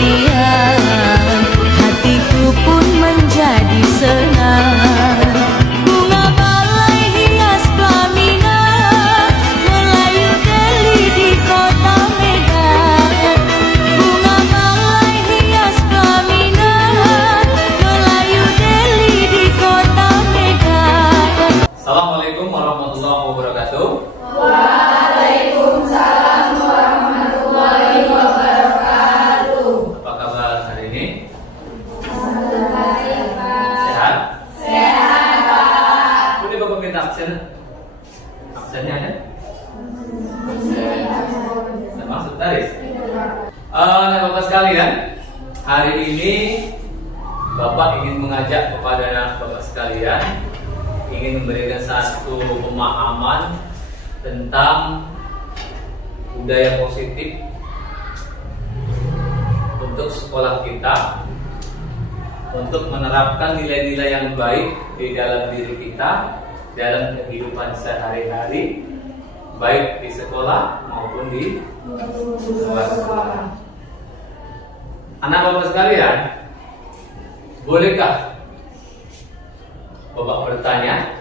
riang, hatiku pun menjadi senang. Bunga balai hias pelaminan, Melayu Deli di kota Medan. Bunga balai hias pelaminan, Melayu Deli di kota Medan. Assalamualaikum warahmatullahi wabarakatuh. Waalaikumsalam warahmatullahi wabarakatuh. Apa kabar hari ini? Baik, Pak. Sehat? Sehat, Pak. Boleh Bapak minta absen? Absennya ada? Termasuk taris? Nah Bapak sekalian, hari ini Bapak ingin mengajak kepada anak Bapak sekalian, ingin memberikan satu pemahaman tentang budaya positif untuk sekolah kita, untuk menerapkan nilai-nilai yang baik di dalam diri kita, dalam kehidupan sehari-hari, baik di sekolah maupun di luar sekolah. Anak Bapak sekalian, bolehkah Bapak bertanya?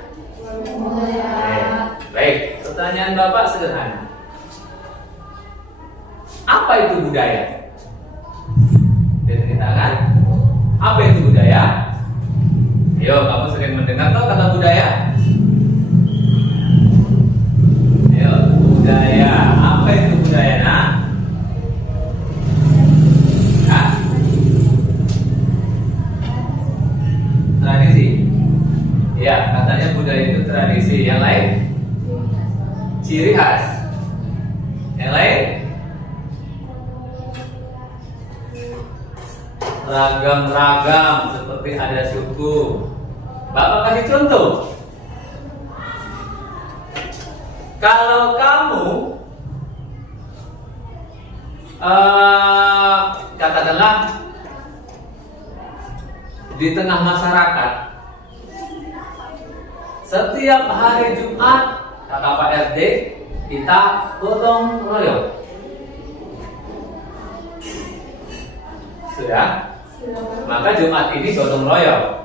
Baik, pertanyaan Bapak sederhana. Apa itu budaya? Dari tangan. Apa itu budaya? Ayo, kamu sering mendengar toh kata budaya? Ayo, budaya. Apa itu budaya, nak? Hah? Tradisi. Ya, katanya budaya itu tradisi. Yang lain? Ciri khas. Yang lain? Ragam-ragam, seperti ada suku. Bapak kasih contoh. Kalau kamu katakanlah di tengah masyarakat, setiap hari Jumat kata Pak RT kita gotong royong. Sudah? Maka Jumat ini gotong royong.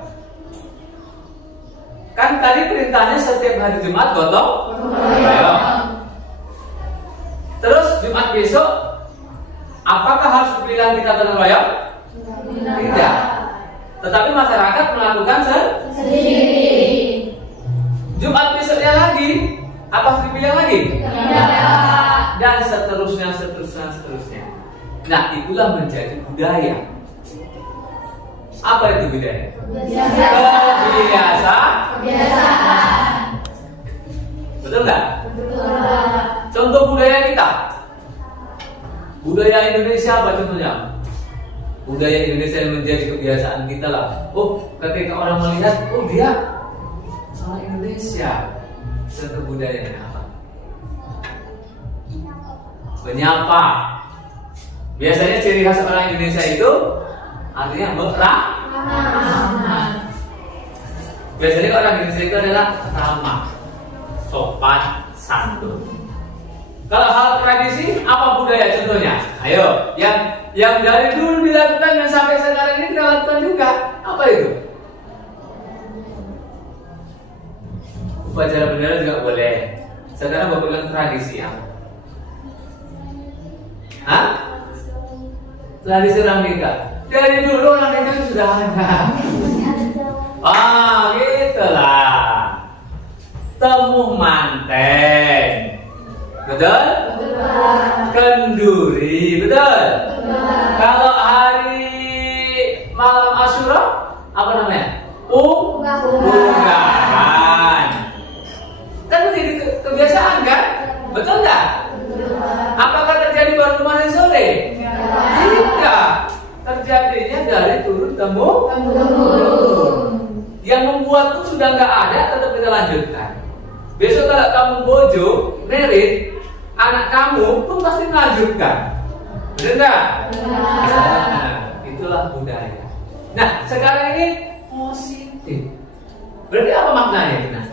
Kan tadi perintahnya setiap hari Jumat gotong royong. Terus Jumat besok apakah harus dibilang kita gotong royong? Tidak. Tetapi masyarakat melakukan sendiri. Jumat besoknya lagi, apa harus dibilang lagi? Tidak. Dan seterusnya. Nah, itulah menjadi budaya. Apa itu budaya? Kebiasaan. Betul nggak? Betul. Contoh budaya kita. Budaya Indonesia apa contohnya? Budaya Indonesia yang menjadi kebiasaan kita lah. Oh, ketika orang melihat, oh dia orang Indonesia. Contoh budayanya apa? Menyapa. Biasanya ciri khas orang Indonesia itu artinya ramah. Biasanya orang Indonesia itu adalah ramah, sopan, santun. Kalau hal tradisi, apa budaya contohnya? Ayo, yang dari dulu dilakukan dan sampai sekarang ini kita lakukan juga. Apa itu? Upacara bendera juga boleh. Sekarang Bapak bilang tradisi apa? Hah? Tradisi orang nikah. Dari dulu orang nikah itu sudah ada. Gitulah. Temuh manten. Betul? Kenduri, betul? Kalau hari malam Asyura apa namanya? Unggahan. Kan menjadi kebiasaan kan? Betul nggak? Apakah terjadi baru kemarin sore? Tidak. Terjadinya dari turun temurun. Yang membuat itu sudah nggak ada, tetap kita lanjutkan. Besok kalau kamu bojo, merit, anak kamu pun pasti melanjutkan. Benar nggak? Nah, itulah budaya. Nah, sekarang ini positif. Berarti apa maknanya? Nah?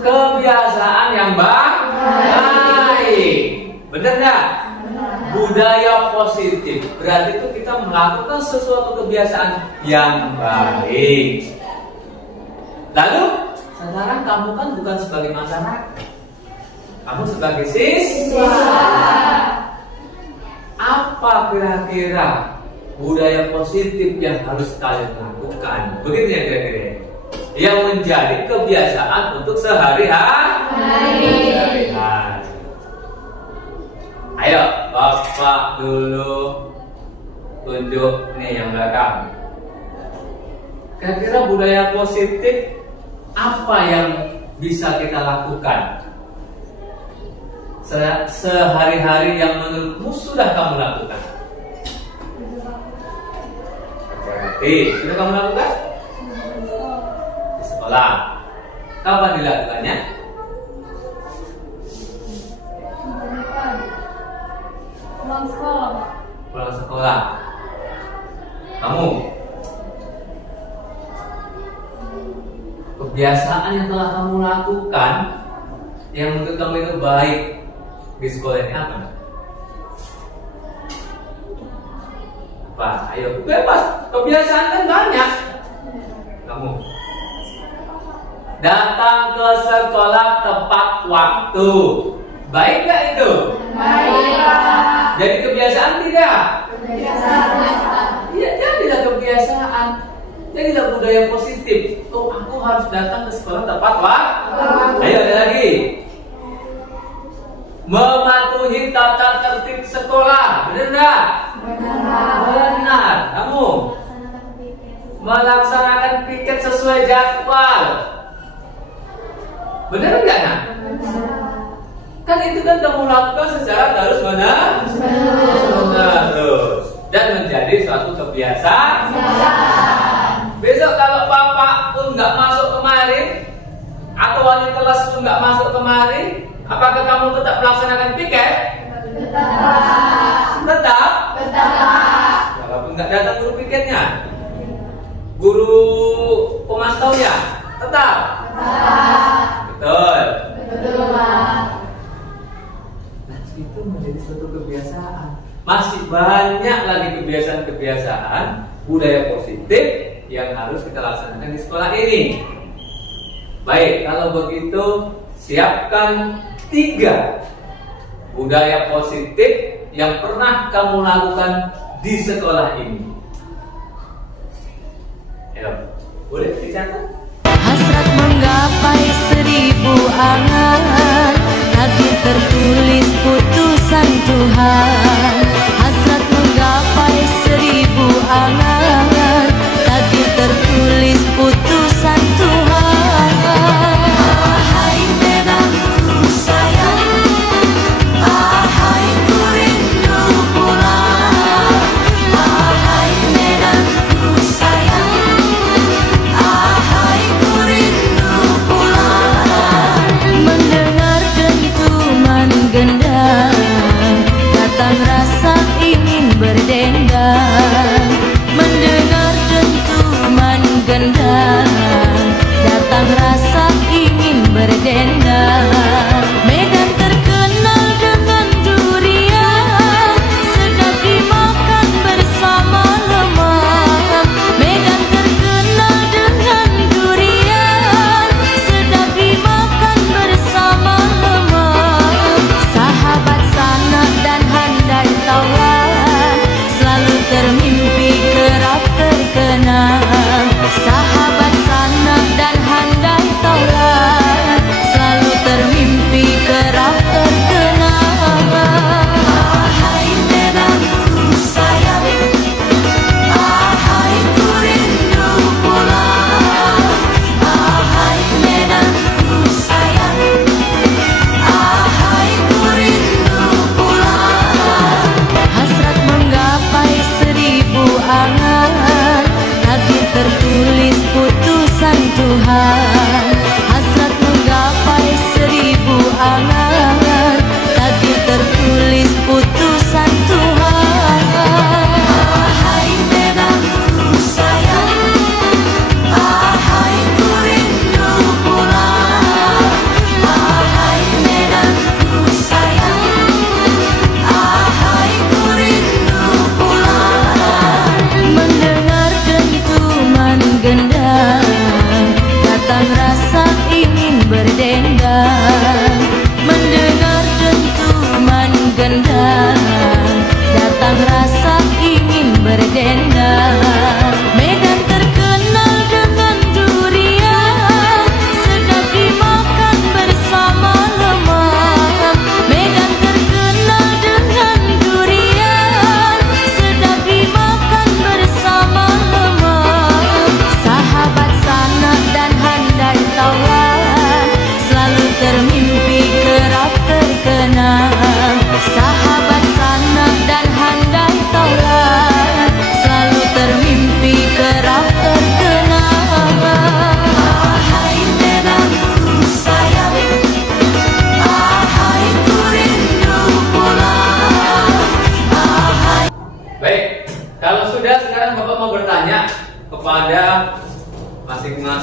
Kebiasaan yang baik. Benar nggak? Budaya positif berarti itu kita melakukan sesuatu kebiasaan yang baik. Lalu sekarang kamu kan bukan sebagai masyarakat, kamu sebagai siswa. Apa kira-kira budaya positif yang harus kalian lakukan? Begitu ya kira-kira, yang menjadi kebiasaan untuk sehari-hari. Ayo, Bapak dulu tunjuk nih yang belakang. Kira-kira budaya positif apa yang bisa kita lakukan sehari-hari yang menurutmu sudah kamu lakukan? Sudah kamu lakukan? Di sekolah. Kapan dilakukannya? Pulang sekolah. Kamu? Kebiasaan yang telah kamu lakukan yang menurut kamu itu baik di sekolah ini apa? Apa? Ayo, bebas. Kebiasaan kan banyak. Kamu datang ke sekolah tepat waktu. Baik nggak itu? Baik. Jadi kebiasaan tidak? Kebiasaan. Iya, jadilah kebiasaan. Jadilah budaya positif. Tuh, aku harus datang ke sekolah tepat waktu. Ayo, ada lagi. Mematuhi tata tertib sekolah. Benar nggak? Benar. Kamu melaksanakan piket sesuai jadwal. Benar nggak, Nak? Kan itu kan kamu lakukan secara terus-menerus dan menjadi suatu kebiasaan. Besok kalau bapak pun nggak masuk kemari atau wali kelas pun nggak masuk kemari, apakah kamu tetap melaksanakan piket? Tetap. Walaupun nggak datang guru piketnya, guru pemantau ya, tetap. Betul. Itu menjadi suatu kebiasaan. Masih banyak lagi kebiasaan-kebiasaan budaya positif yang harus kita laksanakan di sekolah ini. Baik, kalau begitu siapkan 3 budaya positif yang pernah kamu lakukan di sekolah ini. Ayo, boleh dicatat? Hasrat menggapai 1000 angan, takdir tertulis putusan Tuhan. Hasrat menggapai 1000 angan, takdir tertulis putusan Tuhan. Ahai Medanku sayang, ahai ku rindu pulang. Ahai Medanku sayang, ahai ku rindu pulang. Mendengar dentuman gendang, datang rasa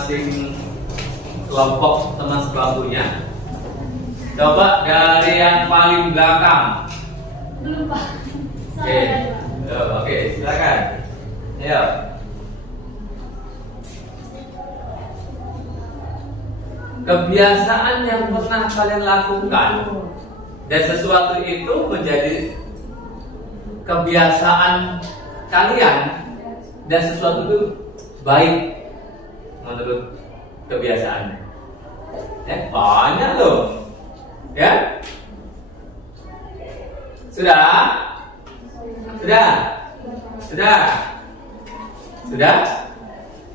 masing-masing kelompok teman sekelompoknya. Coba dari yang paling belakang. Belum Pak. Oke, silakan. Ayo. Kebiasaan yang pernah kalian lakukan dan sesuatu itu menjadi kebiasaan kalian dan sesuatu itu baik menurut kebiasaan. Ya, banyak loh. Ya? Sudah? Sudah? Sudah? Sudah?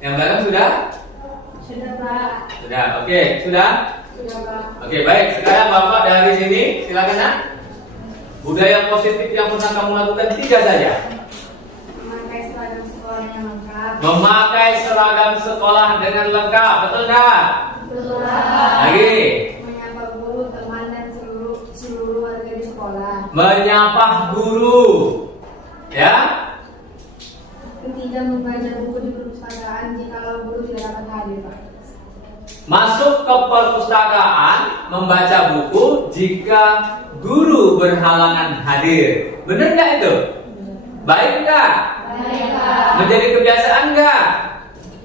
Yang belakang sudah? Sudah Pak. Sudah, oke, sudah? Sudah Pak. Oke, baik. Sekarang Bapak dari sini, silakan nak. Budaya positif yang pernah kamu lakukan 3 saja. Memakai seragam sekolah yang lengkap. Memakai seragam sekolah dengan lengkap, betul nggak? Betul Pak. Lagi. Menyapa guru, teman dan seluruh warga di sekolah. Menyapa guru. Ya? Ketiga, membaca buku di perpustakaan jikalau guru tidak dapat hadir Pak. Masuk ke perpustakaan, membaca buku jika guru berhalangan hadir. Benar nggak itu? Baik nggak? Baik Pak. Menjadi kebiasaan nggak?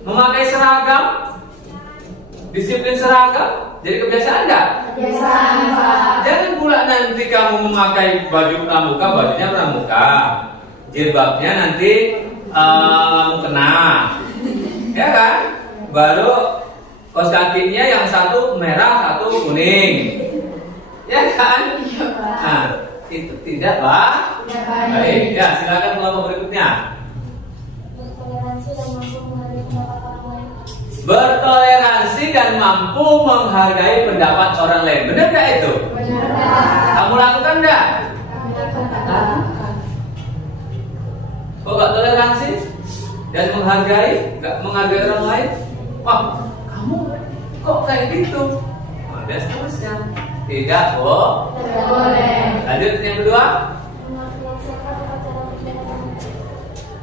Memakai seragam, disiplin seragam, jadi kebiasaan nggak? Kebiasaan Pak. Jangan pula nanti kamu memakai baju pramuka, bajunya pramuka, jilbabnya nanti mukena, ya kan? Baru kaos kakinya yang satu merah, satu kuning, ya kan? Nah, itu tidak Pak. Tidak baik. Baik, ya silakan kelompok berikutnya. Bertoleransi dan mampu menghargai pendapat orang lain. Bertoleransi dan mampu menghargai pendapat orang lain. Benar nggak itu? Benar Pak. Kamu lakukan nggak? Kami lakukan. Kok nggak toleransi dan nggak menghargai orang lain? Wah, kamu kok kayak gitu? Nah, dan seterusnya. Tidak, kok. Tidak boleh. Lanjut yang kedua.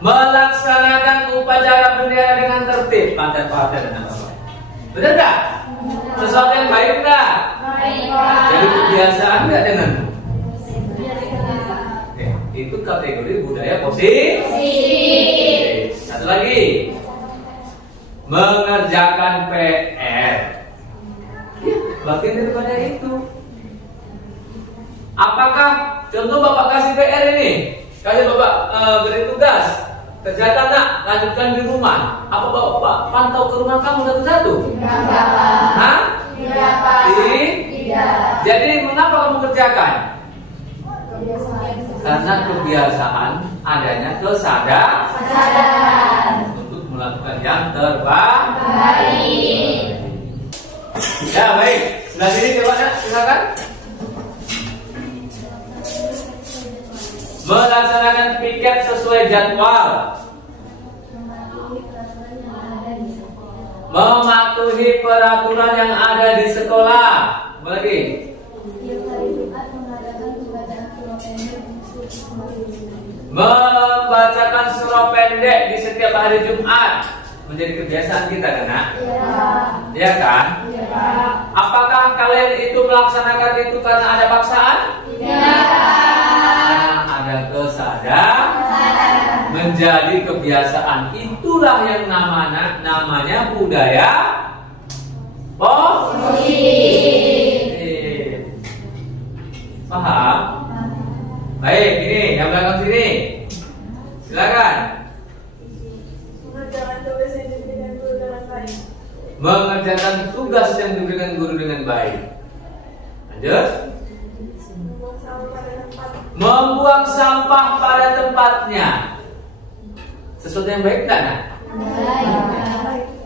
Melaksanakan upacara bendera dengan tertib, pantat-pantat dan apa-apa. Benar nggak? Sesuatu yang baik nggak? Baik Pak. Jadi kebiasaan nggak denganmu? Biasa. Oke, itu kategori budaya positif. Oke, satu lagi. Mengerjakan PR. Bagian daripada itu. Apakah contoh Bapak kasih PR ini? Kasih Bapak beri tugas. Kerjakan nak, lanjutkan di rumah. Apa Bapak pantau ke rumah kamu satu-satu? Tidak Pak. Hah? Tidak Pak. Tidak. Jadi mengapa kamu kerjakan? Kebiasaan. Karena kebiasaan adanya kesadaran untuk melakukan yang terbaik. Baik. Ya baik, sebelah sini coba ya, silakan. Melaksanakan piket sesuai jadwal. Mematuhi peraturan yang ada di sekolah. Apa lagi? Membacakan surah pendek di setiap hari Jumat. Menjadi kebiasaan kita kan, Nak? Ya kan? Iya Pak. Apakah kalian itu melaksanakan itu karena ada paksaan? Karena ada kesadaran. Menjadi kebiasaan. Itulah yang namanya budaya positif. Paham? Baik, ini yang belakang sini. Silakan. Mengerjakan tugas yang diberikan guru dengan baik. Lanjut. Membuang sampah pada tempatnya. Sesuatu yang baik tak, Nak?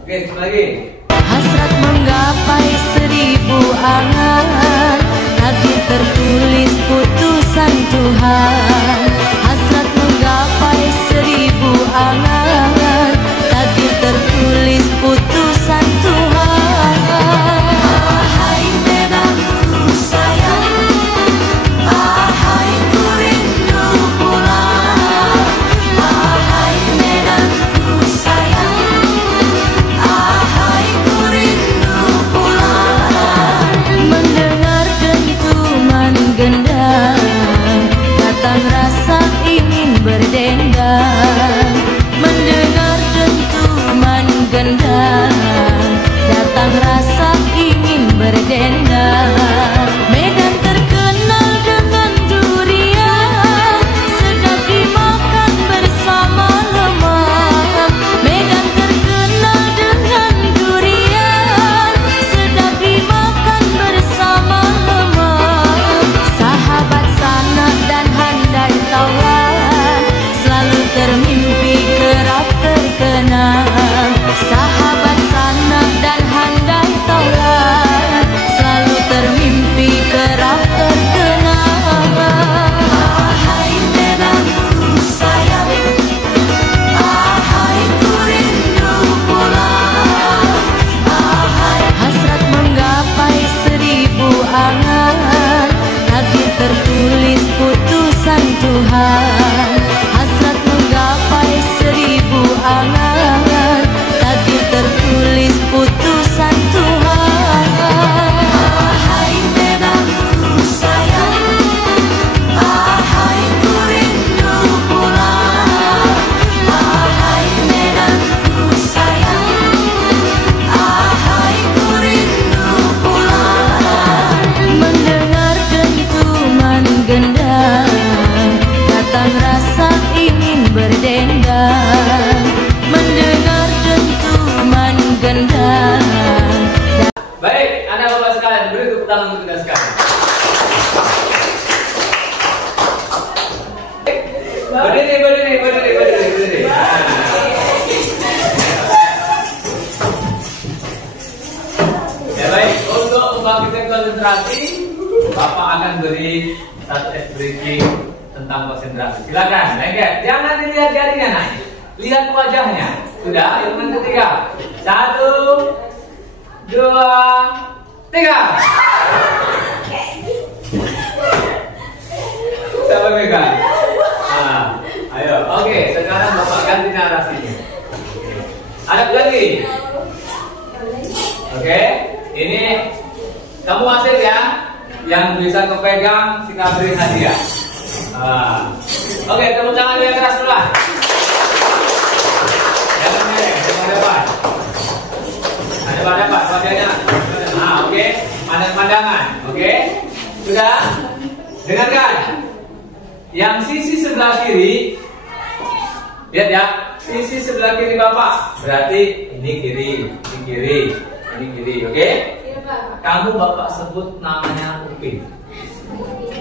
Oke, sekali lagi. Hasrat menggapai 1000 angan, takdir tertulis putusan Tuhan. Hasrat menggapai 1000 angan, takdir tertulis putusan Tuhan. Hai Medanku sayang, hai ku rindu pulang. Hai Medanku sayang, hai ku menggendang, datang rasa ingin berdendang. Mendengar dentuman gendang, datang rasa ingin berdendang. Medan terkenal dengan durian, sedap dimakan bersama lemang. Medan terkenal dengan durian, sedap dimakan bersama lemang. Sahabat sanak dan handai taulan, selalu termimpi kerap terkenang. Sahabat sanak dan handai taulan, selalu termimpi kerap terkenang. Ahai Medanku sayang, ahai ku rindu pulang. Ahai hasrat menggapai 1000 angan, takdir tertulis putusan Tuhan. Hasrat menggapai 1000 angan, takdir tertulis putusan Tuhan. Ahai Medanku sayang, ahai ku rindu pulang. Ahai Medanku sayang, ahai ku rindu pulang. Mendengar dentuman gendang, datang rasa ingin berdendang. Mendengar dentuman gendang. Baik, anak bapak sekalian, beri tepuk tangan untuk kita sekalian. Berdiri. Ya baik, untuk membangkitkan konsentrasi, bapak akan beri satu briefing tentang konsentrasi. Silakan, lengket. Jangan dilihat jarinya, nak. Lihat wajahnya. Sudah, yang ketiga. 1, 2, 3. Siapa megang? Nah, ayo. Oke, sekarang bapak ganti narasinya. Ada lagi. Oke, ini kamu wasit ya. Yang bisa kepegang, kita beri hadiah. Oke, tepuk tangan yang keras dulu lah. Jangan mereng, jangan depan. Ada wajahnya. Oke, pandangan. Oke, sudah. Dengarkan. Yang sisi sebelah kiri, lihat ya. Sisi sebelah kiri bapak, berarti ini kiri, ini kiri, ini kiri. Oke? Kamu bapak sebut namanya Upin.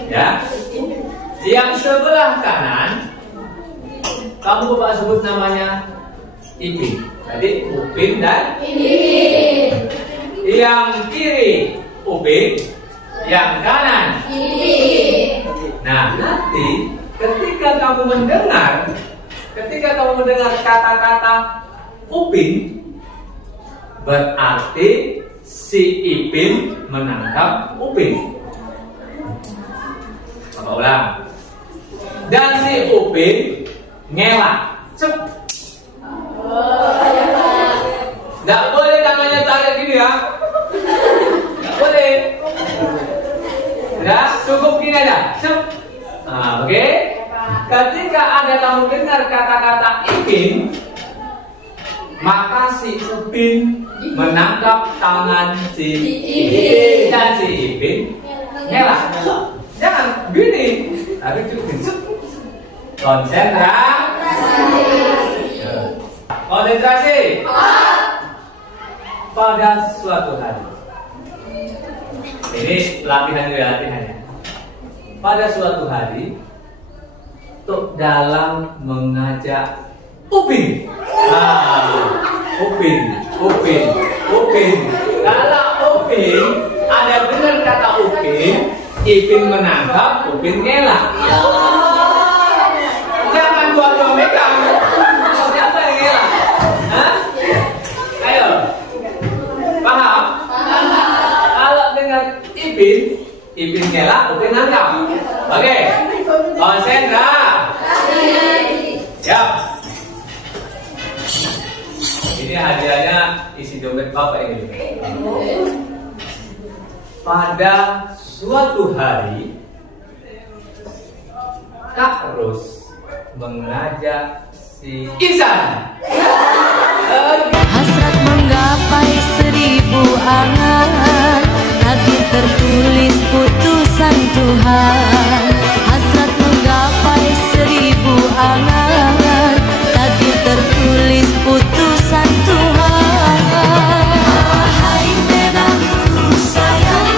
Ya. Yang sebelah kanan, kamu bapak sebut namanya Ipin. Jadi Upin dan Ipin. Yang kiri Upin, yang kanan Ipin. Nah, nanti ketika kamu mendengar kata-kata Upin, berarti si Ipin menangkap Upin. Apa ulang? Dan si Upin ngelak. Cep. Nggak boleh tangannya tarik gini ya. Nggak boleh. Udah, cukup gini aja. Cep. Nah, oke. Ketika ada kamu dengar kata-kata Ipin, maka si Upin menangkap tangan si Ipin dan si Ipin ngelak. Jangan gini, tapi cukup. Konsentrasi. Pada suatu hari, ini latihannya. Pada suatu hari, Tok Dalang mengajak Upin. Upin. Kalau Upin ada benar kata Upin, Ipin menangkap, Upin ngelak. Jangan dua-dua megang. Siapa yang ngelak? Hah? Ayo. Paham? Kalau dengar Ipin ngelak, Upin nangkap. Oke. Konsentrasi. Siap. Ini hadiahnya isi dompet bapak ini. Pada suatu hari Kak Ros mengajak si Ihsan. Hasrat menggapai 1000 angan, takdir tertulis putusan Tuhan. Hasrat menggapai 1000 angan, takdir tertulis putusan Tuhan. Ahai Medanku sayang,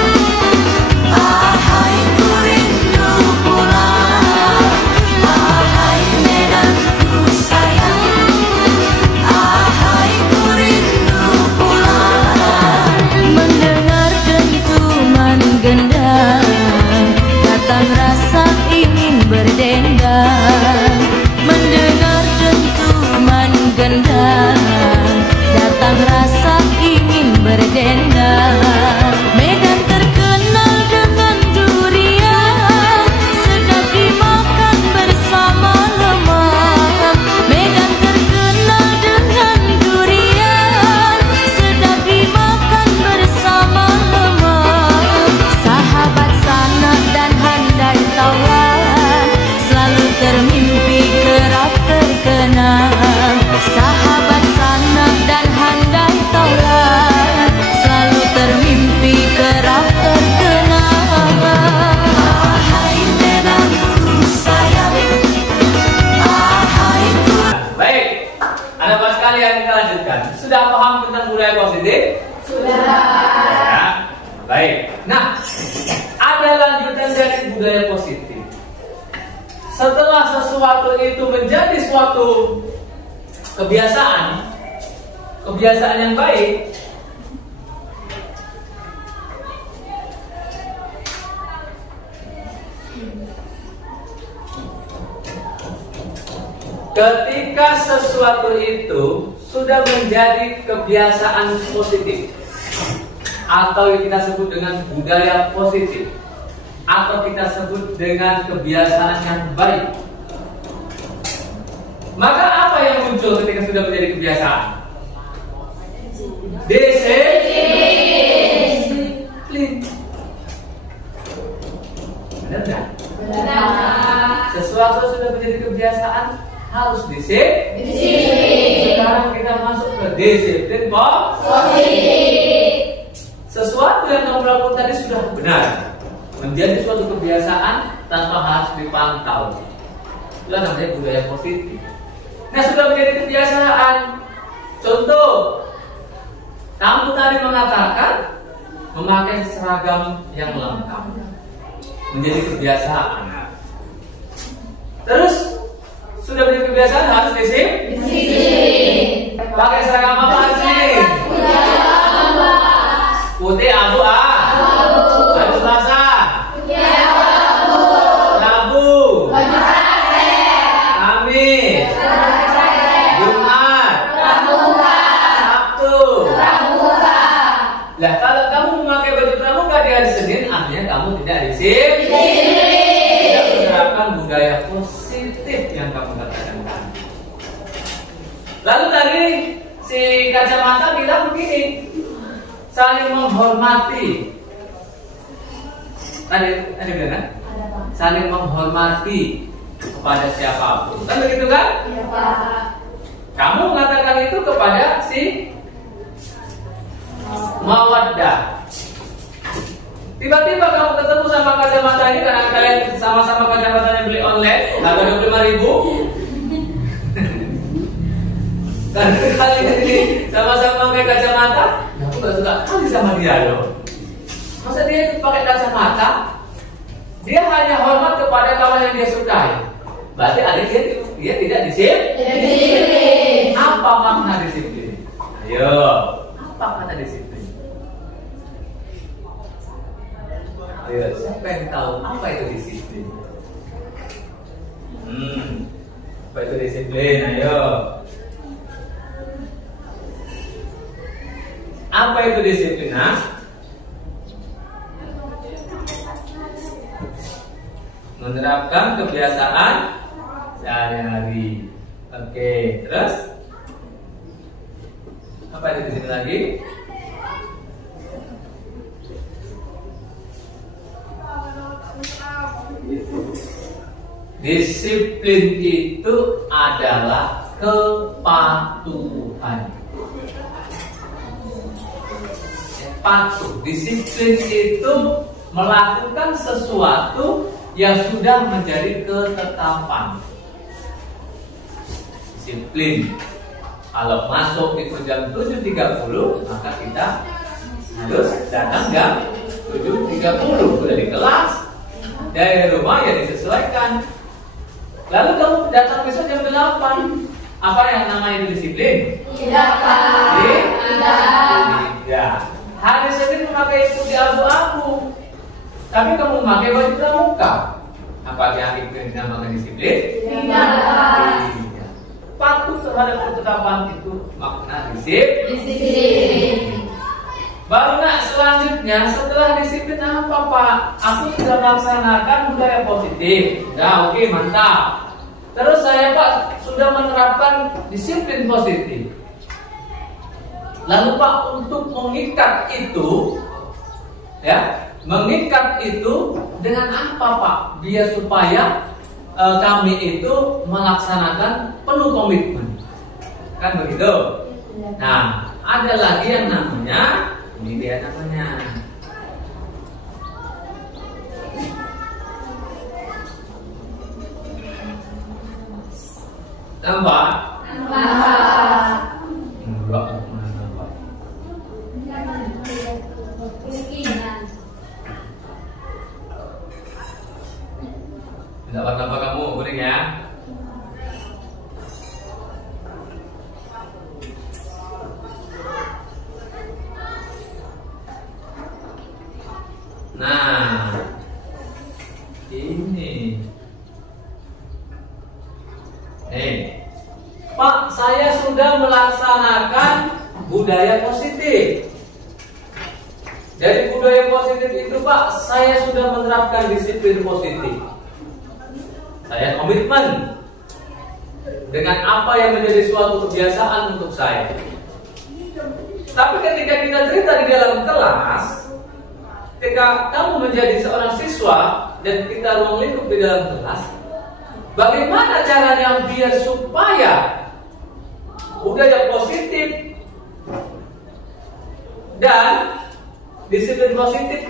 ahai ku rindu pulang. Ahai Medanku sayang, ahai ku rindu pulang. Mendengar dentuman gendang, datang rasa ingin berdendang. Mendengar dentuman gendang, datang rasa ingin berdendang. Medan terkenal dengan durian, sedap dimakan bersama lemak. Medan terkenal dengan durian, sedap dimakan bersama lemak. Sahabat sanak dan handai taulan, selalu termimpi kerap terkenang. Sahabat sanak dan handai taulan, selalu termimpi kerap terkenang. Ahai Medanku sayang, ahai ku. Baik, anak-anak sekalian kita lanjutkan. Sudah paham tentang budaya positif? Sudah. Ya. Baik. Nah, ada lanjutan dari budaya positif. Setelah sesuatu itu menjadi suatu kebiasaan yang baik, ketika sesuatu itu sudah menjadi kebiasaan positif, atau yang kita sebut dengan budaya positif, atau kita sebut dengan kebiasaan yang baik, maka apa yang muncul ketika sudah menjadi kebiasaan? Disiplin. Benar nggak? Benar. Sesuatu sudah menjadi kebiasaan harus disiplin. Sekarang kita masuk ke disiplin positif. Sesuatu yang kamu lakukan tadi sudah benar, menjadi suatu kebiasaan tanpa harus dipantau. Itulah namanya budaya positif. Nah, sudah menjadi kebiasaan. Contoh, kamu tadi mengatakan memakai seragam yang lengkap, menjadi kebiasaan. Terus sudah menjadi kebiasaan harus disiplin. Pakai seragam apa hari ini? Putih abu Hari Selasa Rabu Kamis Jumat Sabtu. Lah, kalau kamu memakai baju pramuka di hari Senin, artinya kamu tidak disiplin, tidak menerapkan budaya positif yang kamu katakan. Lalu tadi si kacamata bilang begini, saling menghormati. Tadi bilang kan? Saling menghormati kepada siapapun. Kan begitu kan? Iya, Pak. Kamu mengatakan itu kepada si Mawaddah. Tiba-tiba kamu ketemu sama kacamata ini karena kalian sama-sama kacamatanya beli online, harga 25.000. Dan kalian ini sama-sama pakai kacamata, aku gak suka kali sama dia loh. Masa dia pakai kacamata? Dia hanya hormat kepada kawan yang dia sukai. Berarti ada dia tidak disiplin. Apa makna disiplin? Ayo, apa makna disiplin? Ayo, siapa yang tahu apa itu disiplin? Apa itu disiplin? Ayo. Apa itu disiplin? Menerapkan kebiasaan sehari-hari. Oke, terus apa itu di sini lagi? Disiplin itu adalah kepatuhan. Patuh. Disiplin itu melakukan sesuatu yang sudah menjadi ketetapan. Disiplin. Kalau masuk itu jam 7.30, maka kita harus datang jam 7.30. Sudah di kelas. Dari rumah ya disesuaikan. Lalu kamu datang besok jam 8. Apa yang namanya disiplin? Tidak. Tidak. Hari Senin memakai putih abu-abu, tapi kamu memakai baju pramuka. Apakah itu yang dinamakan disiplin? Tidak. Patuh terhadap ketetapan itu makna disiplin. Baru selanjutnya setelah disiplin apa Pak? Aku sudah melaksanakan budaya positif. Sudah, oke, mantap. Terus saya Pak sudah menerapkan disiplin positif. Lalu Pak untuk mengikat itu, mengikat itu dengan apa Pak? Biar supaya kami itu melaksanakan penuh komitmen, kan begitu? Nah, ada lagi yang namanya, ini dia namanya. Nampak? Enggak. Tidak apa-apa kamu, kuning ya. Nah, ini. Pak, saya sudah melaksanakan budaya positif. Dari budaya positif itu Pak, saya sudah menerapkan disiplin positif. Saya komitmen dengan apa yang menjadi suatu kebiasaan untuk saya. Tapi ketika kita cerita di dalam kelas, ketika kamu menjadi seorang siswa dan kita ruang lingkup di dalam kelas, bagaimana caranya biar supaya budaya positif dan disiplin positif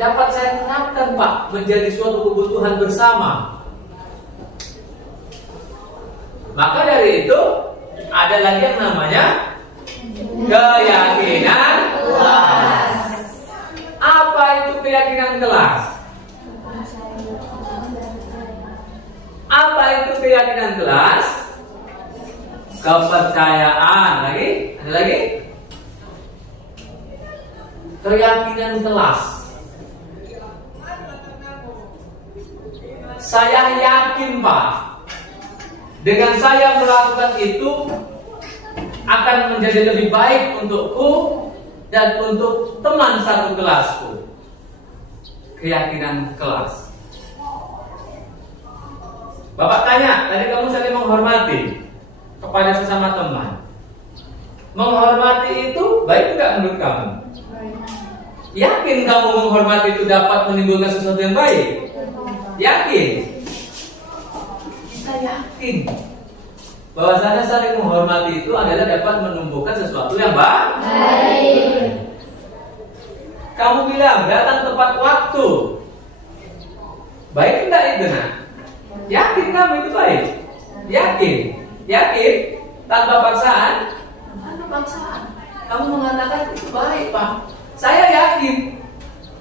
dapat saya terapkan Pak menjadi suatu kebutuhan bersama. Maka dari itu ada lagi yang namanya keyakinan kelas. Apa itu keyakinan kelas? Apa itu keyakinan kelas? Kepercayaan. Lagi? Ada lagi? Keyakinan kelas. Saya yakin Pak, dengan saya melakukan itu akan menjadi lebih baik untukku dan untuk teman satu kelasku. Keyakinan kelas. Bapak tanya, tadi kamu saling menghormati kepada sesama teman. Menghormati itu baik enggak menurut kamu? Yakin kamu menghormati itu dapat menimbulkan sesuatu yang baik? Yakin? Kita yakin bahwasanya saling menghormati itu adalah dapat menumbuhkan sesuatu yang baik. Kamu bilang datang tepat waktu, baik enggak itu nak? Yakin kamu itu baik? Yakin? Yakin? Tanpa paksaan? Tanpa paksaan. Kamu mengatakan itu baik Pak. Saya yakin.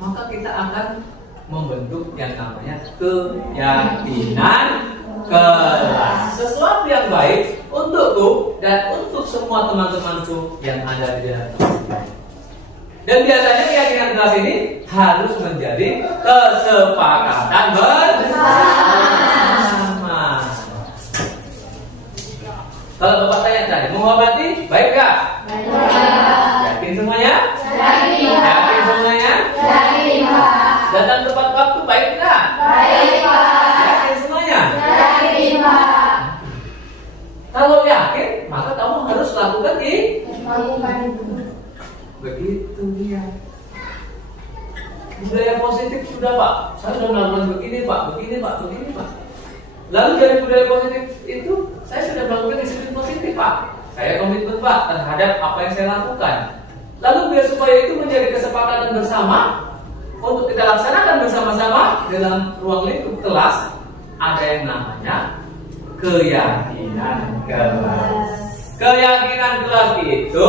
Maka kita akan membentuk yang namanya keyakinan kelas. Sesuatu yang baik untukku dan untuk semua teman-temanku yang ada di dalam kelas ini. Dan biasanya keyakinan kelas ini harus menjadi kesepakatan bersama. Kalau Bapak tanya tadi, menghormati baik gak? Baik. Yakin semuanya? Yakin. Yakin semuanya? Yakin Pak. Datang tepat waktu baik gak? Baik Pak. Yakin semuanya? Yakin Pak. Kalau yakin, maka kamu harus lakukan begitu dia. Budaya positif sudah Pak. Saya sudah melakukan begini Pak, begini Pak, begini Pak. Lalu dari budaya positif itu saya sudah melakukan disiplin positif, Pak. Saya komitmen, Pak, terhadap apa yang saya lakukan. Lalu biar supaya itu menjadi kesepakatan bersama untuk kita laksanakan bersama-sama dalam ruang lingkup kelas, ada yang namanya keyakinan kelas. Keyakinan kelas itu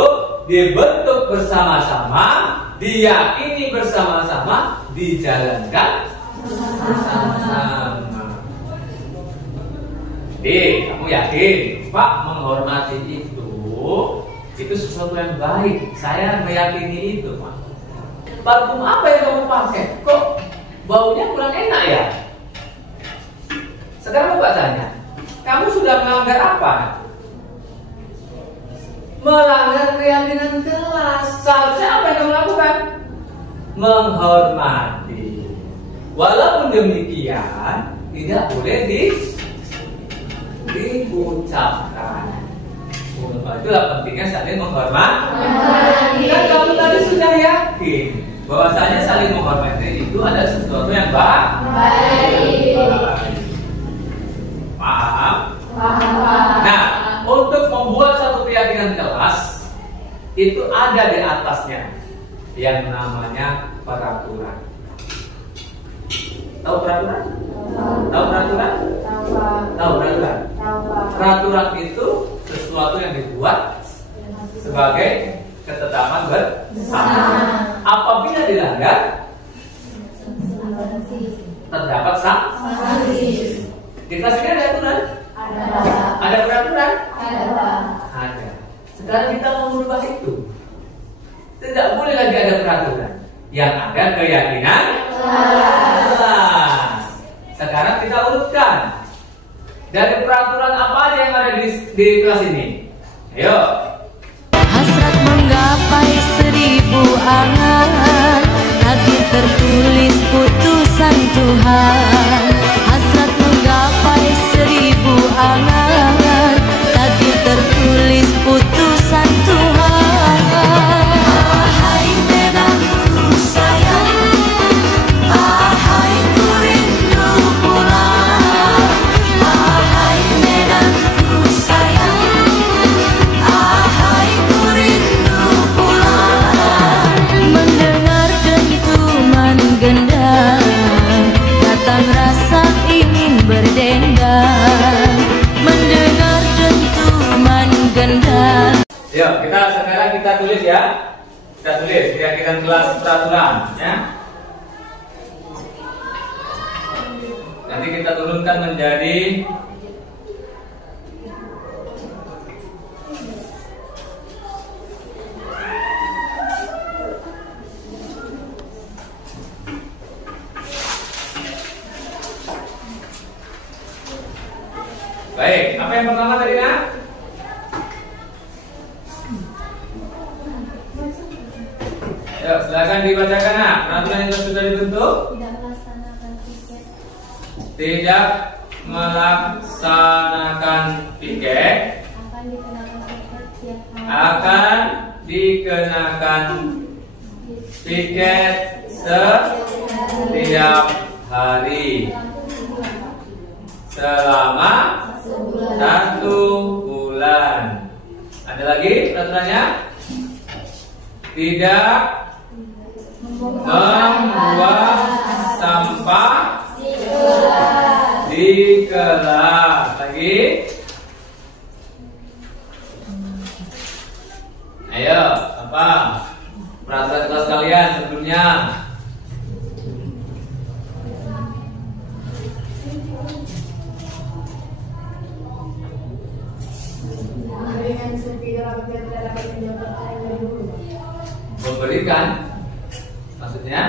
dibentuk bersama-sama, diyakini bersama-sama, dijalankan bersama-sama. Jadi kamu yakin, Pak, menghormati itu sesuatu yang baik. Saya meyakini itu, Pak. Parfum apa yang kamu pakai? Kok baunya kurang enak ya? Sekarang Bapak tanya, kamu sudah melanggar apa? Melanggar keyakinan kelas. Seharusnya apa yang kamu lakukan? Menghormati. Walaupun demikian, tidak boleh diucapkan. Itulah pentingnya saling menghormati. Kan kamu tadi sudah yakin bahwasanya saling menghormati itu ada sesuatu yang baik. Paham? Nah, untuk membuat satu keyakinan kelas itu ada di atasnya yang namanya peraturan. Tahu peraturan? Tahu peraturan? Tahu peraturan? Peraturan itu sesuatu yang dibuat sebagai ketetapan bersama. Apabila dilanggar, terdapat sanksi. Di kelas ini ada aturan? Ada peraturan? Ada. Sekarang kita mau merubah itu. Tidak boleh lagi ada peraturan. Yang ada keyakinan kelas. Sekarang kita urutkan. Dari peraturan apa aja yang ada di kelas ini? Ayo. Hasrat menggapai 1000 angan, takdir tertulis putusan Tuhan. Hasrat menggapai 1000 angan, takdir tertulis putusan Tuhan. Ahai Medanku sayang, ahai ku rindu pulang. Ahai Medanku sayang, ahai ku rindu pulang. Mendengar dentuman gendang, datang rasa ingin berdendang. Mendengar dentuman gendang. Yuk, sekarang kita tulis ya. Kita tulis keyakinan kelas peraturan ya. Nanti kita turunkan menjadi baik, apa yang pertama tadi, Nak? Yuk, silakan dibacakan, Nak. Peraturan yang sudah dibentuk. Tidak melaksanakan piket. Akan dikenakan piket setiap hari selama 1 bulan. Ada lagi peraturannya? Tidak membuang sampah di kelas. Lagi? Ayo, apa peraturan kelas kalian sebelumnya? Memberikan, maksudnya?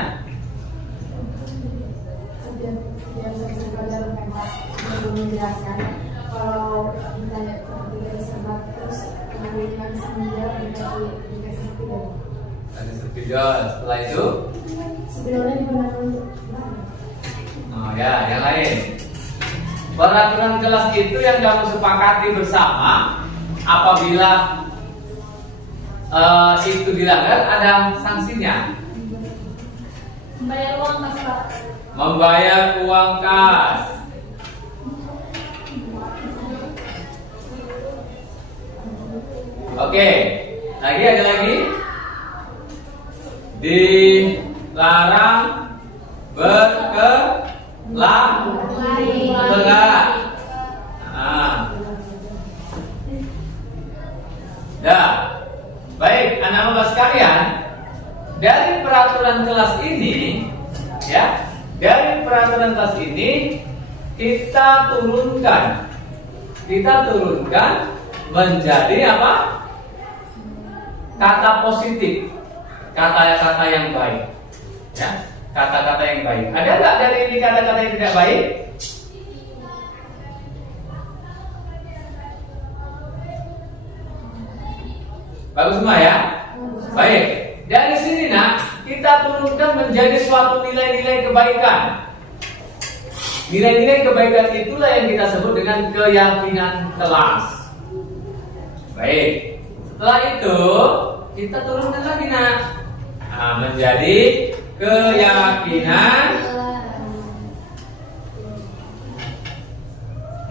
Menjelaskan kalau ditanya tidak diserbat terus kemudian kita bisa menjawab dikasih spidol. Kasih spidol. Setelah itu? Spidolnya digunakan untuk Oh ya, yang lain. Peraturan kelas itu yang kamu sepakati bersama. Apabila itu dilanggar, ada sanksinya. membayar uang kas, Pak. Membayar uang kas. Oke, lagi ada lagi. Dilarang berkelahi. Betul nggak? Dah. Baik, anak-anak sekalian, dari peraturan kelas ini, ya, dari peraturan kelas ini kita turunkan menjadi apa? Kata positif, kata-kata yang baik, ya, kata-kata yang baik. Ada nggak dari ini kata-kata yang tidak baik? Bagus semua ya? Baik. Dari sini nak, kita turunkan menjadi suatu nilai-nilai kebaikan. Nilai-nilai kebaikan itulah yang kita sebut dengan keyakinan kelas. Baik. Setelah itu, kita turunkan lagi nak. Menjadi keyakinan.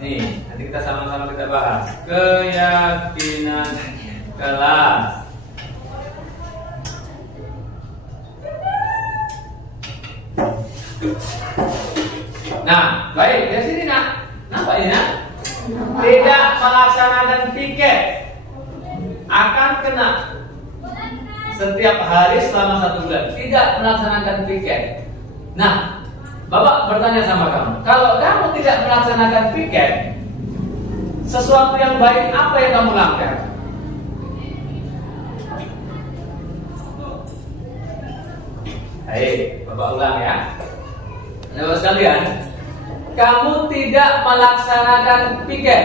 Nih, nanti kita sama-sama kita bahas. Keyakinan kelas. Nah, baik, dari sini nak. Nampak ini nak? Tidak melaksanakan piket akan kena setiap hari selama 1 bulan. Tidak melaksanakan piket. Nah, Bapak bertanya sama kamu, kalau kamu tidak melaksanakan piket, sesuatu yang baik apa yang kamu lakukan? Baik, Bapak ulang ya. Bapak sekalian, kamu tidak melaksanakan piket,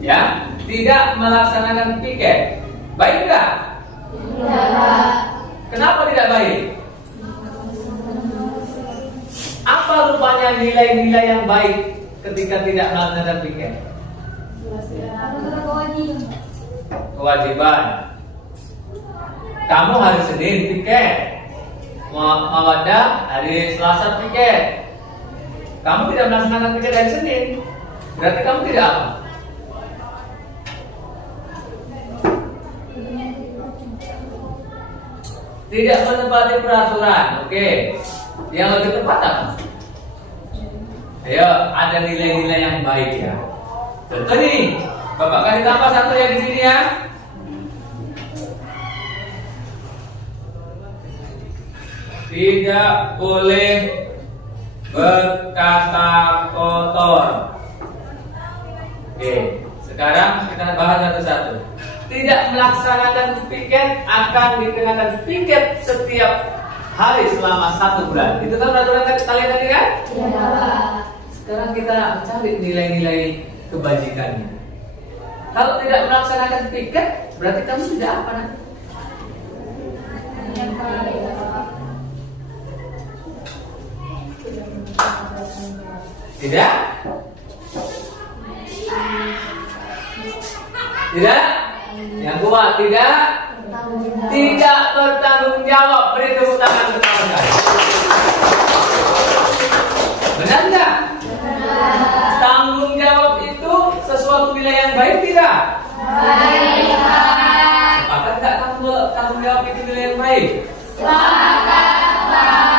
ya, tidak melaksanakan piket. Baik enggak? Tidak. Kenapa tidak baik? Apa rupanya nilai-nilai yang baik ketika tidak melaksanakan piket? Kewajiban. Kamu hari Senin piket, Mawadah hari Selasa piket. Kamu tidak melaksanakan piket hari Senin, berarti kamu tidak apa? Tidak menepati peraturan. Oke. Yang lebih tepat apa? Ayo, ada nilai-nilai yang baik ya. Contoh nih, Bapak kasih tambah satu ya di sini ya. Tidak boleh berkata kotor. Oke, sekarang kita bahas satu-satu. Tidak melaksanakan piket akan dikenakan piket setiap hari selama 1 bulan. Itu kan peraturan kalian tadi kan? Iya. Sekarang kita cari nilai-nilai kebajikannya. Kalau tidak melaksanakan piket, berarti kamu tidak apa nanti? Tidak? Tidak? Yang kuat tidak? Tidak bertanggung jawab. Beri tepuk tangan untuk kawan-kawan. Benar tidak? Tanggung jawab itu sesuatu nilai yang baik tidak? Baik. Sepakat tidak tanggung jawab itu nilai yang baik? Sepakat.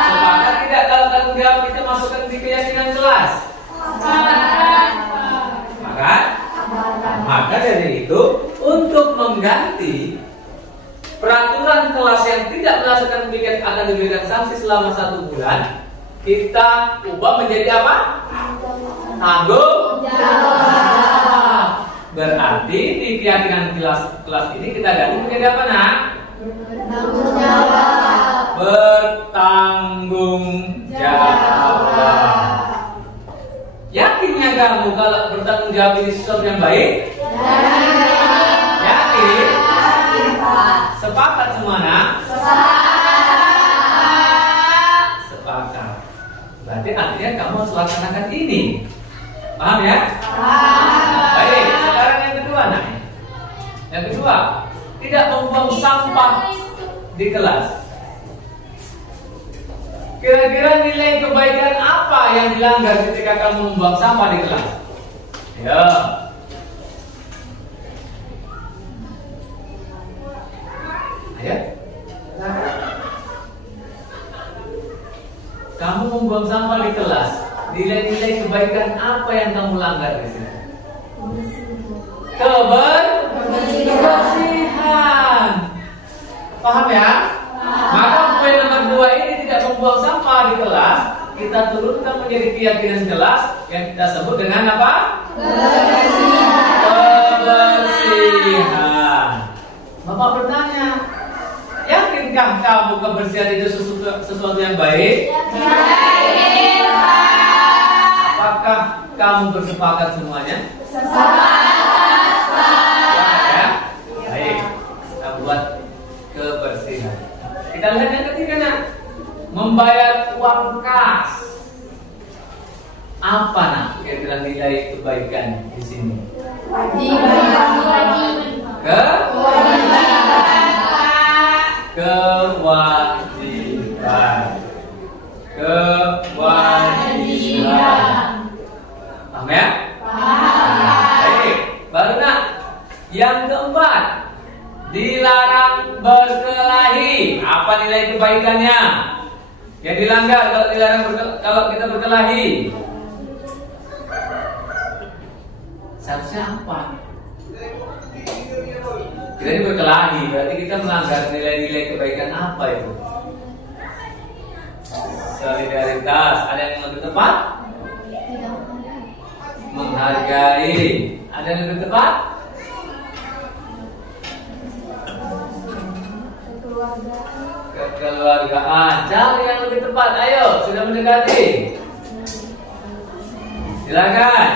Sepakat tidak kalau tanggung jawab itu masukkan di keyakinan kelas? Sepakat. Maka dari itu, untuk mengganti peraturan kelas yang tidak melaksanakan piket akan diberikan sanksi selama 1 bulan, kita ubah menjadi apa? Tanggung jawab. Berarti di keyakinan kelas ini kita ganti menjadi apa nak? Tanggung jawab. Bertanggung jawab. Yakinnya kamu kalau bertanggung jawab ini sesuatu yang baik? Yakin? Sepakat semua nak? Sepakat. Berarti artinya kamu harus laksanakan ini. Paham ya? Baik, sekarang yang kedua nak. Yang kedua, tidak membuang sampah di kelas. Kira-kira nilai kebaikan apa yang dilanggar ketika kamu membuang sampah di kelas? Ya. Ayo. Kamu membuang sampah di kelas. Nilai-nilai kebaikan apa yang kamu langgar di sini? Kebersihan. Paham ya? Maka poin nomor 2 ini tidak membuang sampah di kelas. Kita turunkan menjadi keyakinan kelas yang kita sebut dengan apa? Kebersihan. Bapak bertanya, yakinkah kamu kebersihan itu sesuatu yang baik? Baik, Pak. Apakah kamu bersepakat semuanya? Sepakat, Pak. Ya? Baik, kita buat kebersihan. Kita lihat yang ketiganya, membayar uang kas. Apa nak kira-kira nilai kebaikan di sini? Kewajiban. Paham ya? Baik, baru nak. Yang keempat, dilarang berkelahi. Apa nilai kebaikannya? Yang dilanggar kalau kita berkelahi. Seharusnya apa? Kita ini berkelahi, berarti kita melanggar nilai-nilai kebaikan apa itu? Solidaritas. Ada yang lebih tepat? Menghargai. Ada yang lebih tepat? Kekeluargaan. Cari yang lebih tepat. Ayo, sudah mendekati. Silakan.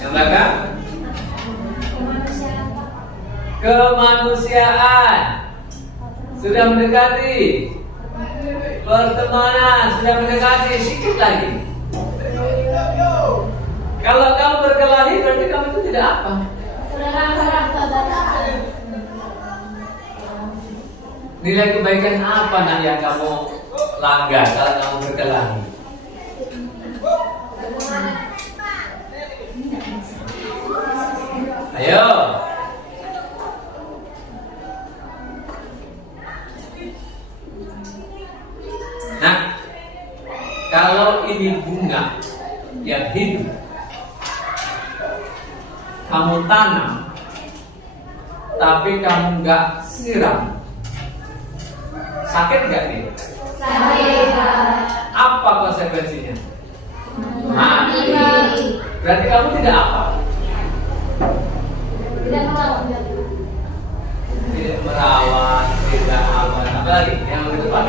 Yang belakang? Kemanusiaan. Sudah mendekati. Pertemanan. Sudah mendekati. Sedikit lagi. Kalau kamu berkelahi berarti kamu itu tidak apa? Nilai kebaikan apa nak yang kamu langgar kalau kamu berkelahi? Ayo. Nah, kalau ini bunga yang hidup, kamu tanam, tapi kamu nggak siram, sakit nggak nih? Sakit. Apa konsekuensinya? Mati. Berarti kamu tidak apa? Tidak merawat. Tidak merawat, tidak apa lagi? Yang lebih tepat?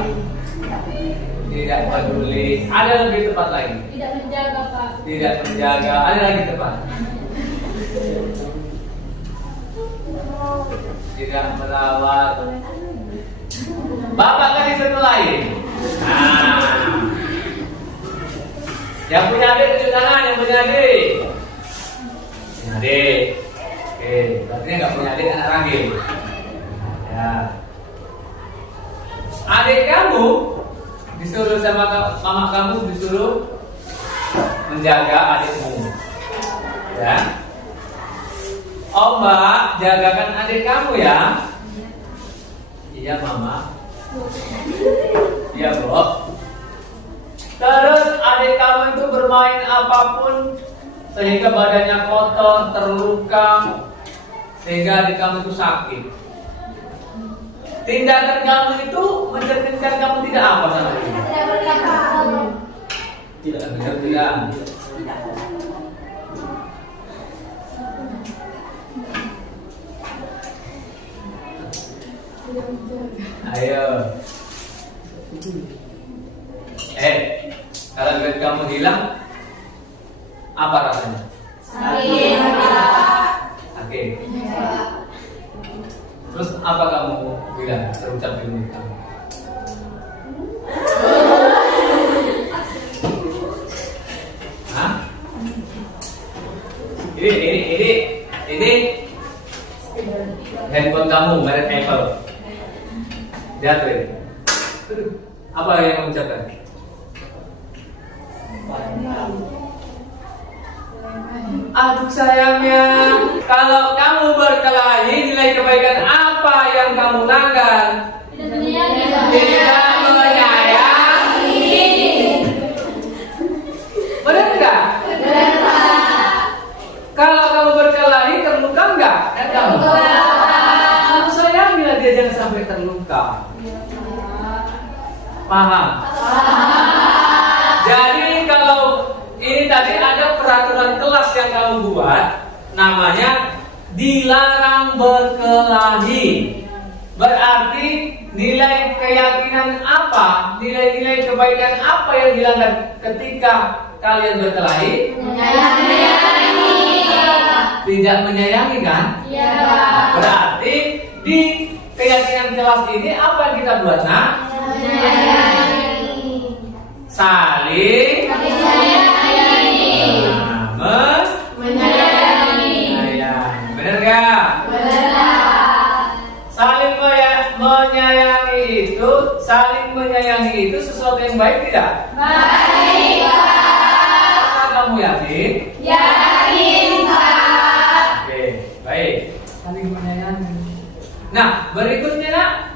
Tidak peduli. Ada lebih tepat lagi? Tidak menjaga, Pak. Tidak menjaga. Ada lagi tepat? Tidak merawat. Bapak kasih satu lain. Nah, yang punya adik tunjuk tangan. Yang punya adik. Punya adik. Oke, berarti nggak punya adik anak ragil. Ya. Adik kamu disuruh sama mama kamu disuruh menjaga adikmu. Ya. Oh Mbak, jagakan adik kamu ya. Iya Mama. Iya Bob. Terus adik kamu itu bermain apapun sehingga badannya kotor, terluka, sehingga adik kamu itu sakit. Tindakan kamu itu mencerminkan kamu tidak apa sama dia? Tidak benar. Ayo. Kalau duit kamu hilang, apa rasanya? Sakit. Sakit. Terus apa kamu bilang terucap di mulut kamu? Hah? Ini handphone kamu merek Apple. Jatuh ini. Apa yang kamu ucapkan? Aduh sayangnya, kalau kamu berkelahi, nilai kebaikan apa yang kamu langgar? Tidak menyayangi. Benar enggak? Kalau kamu berkelahi, terluka enggak? Kamu sayangilah dia, jangan sampai terluka. Paham? Jadi kalau ini tadi ada peraturan kelas yang kamu buat, namanya dilarang berkelahi. Berarti nilai keyakinan apa, nilai-nilai kebaikan apa yang dilanggar ketika kalian berkelahi? Menyayangi. Tidak menyayangi kan? Iya. Berarti di keyakinan kelas ini apa yang kita buat, nak? Menyayangi. Saling Menyayangi. Menyayangi. Benar gak? Saling menyayangi itu sesuatu yang baik tidak? Baik, Pak. Apakah kamu yakin? Yakin, Pak. Oke, baik. Saling menyayangi. Nah, berikutnya, nak,